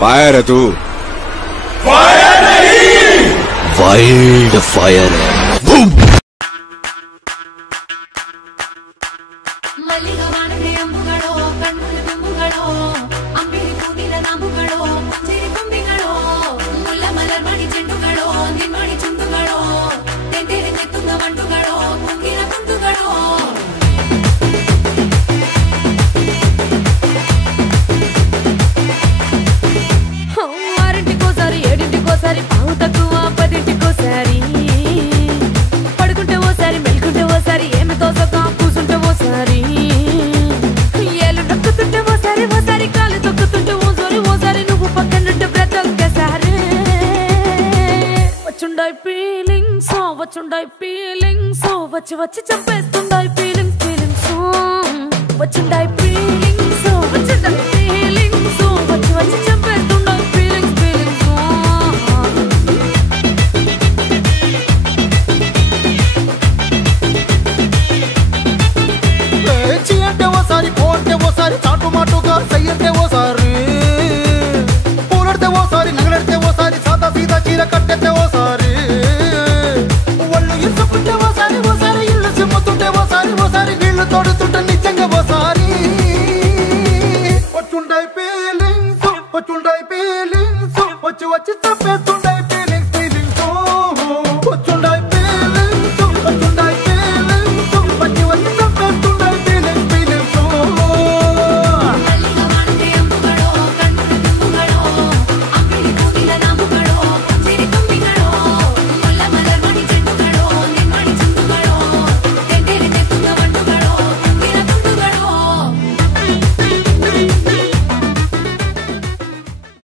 Fire है तू, fire नहीं, वाइल्ड फायर है। వచ్చి చంపేస్తుండాయి ఫీలింగ్స్ ఫీలింగ్స్ వచ్చిండాయి ఫీలింగ్స్ వచ్చిండాయి ఫీలింగ్స్ వచ్చి చంపేస్తుండాయి ఫీలింగ్స్ ఫీలింగ్స్ చీ అంటే ఓసారి పో అంటే ఓసారి చాటు మాటుగా సయ్యంటే ఓసారి పూలడితే ఓసారి నగలడితే ఓసారి సాదా సీదా చీర కట్టెత్తే ఓసారి ఒళ్ళు ఇసుకుంటే ఓసారి ఓసారి ఇల్లు చిమ్ముతుంటే ఓసారి ఓసారి